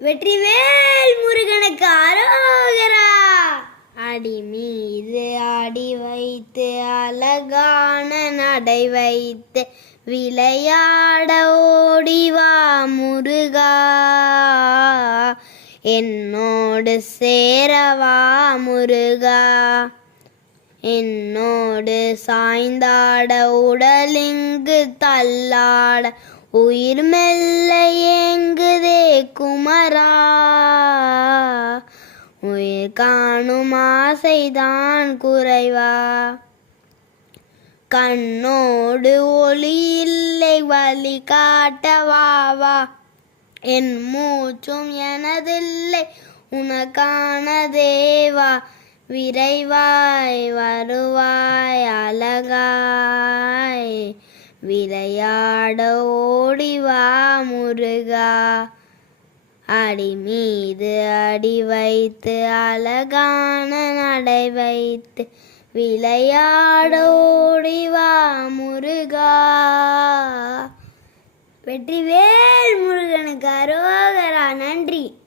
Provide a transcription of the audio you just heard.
வெற்றிவேல் முருகனுக்கு அரோகரா. அடி மீது அடி வைத்து அழகான நடை வைத்து விளையாட ஓடிவா முருகா, என்னோடு சேரவா முருகா, என்னோடு சாய்ந்தாட உடலிங்கு தள்ளாட உயிர் மெல்ல ஏங்குதே குமரா, உயிர் காணும் ஆசைதான் குறைவா, கண்ணோடு ஒளி இல்லை வழி காட்டவாவா, என் மூச்சும் எனதில்லை உனக்கான தேவா, விரைவாய் வருவாய் அழகாய் விளையாட ஓடிவா முருகா, அடி மீது அடி வைத்து அழகான நடை வைத்து விளையாட ஓடிவா முருகா. வெற்றிவேல் முருகனுக்கு அரோகரா. நன்றி.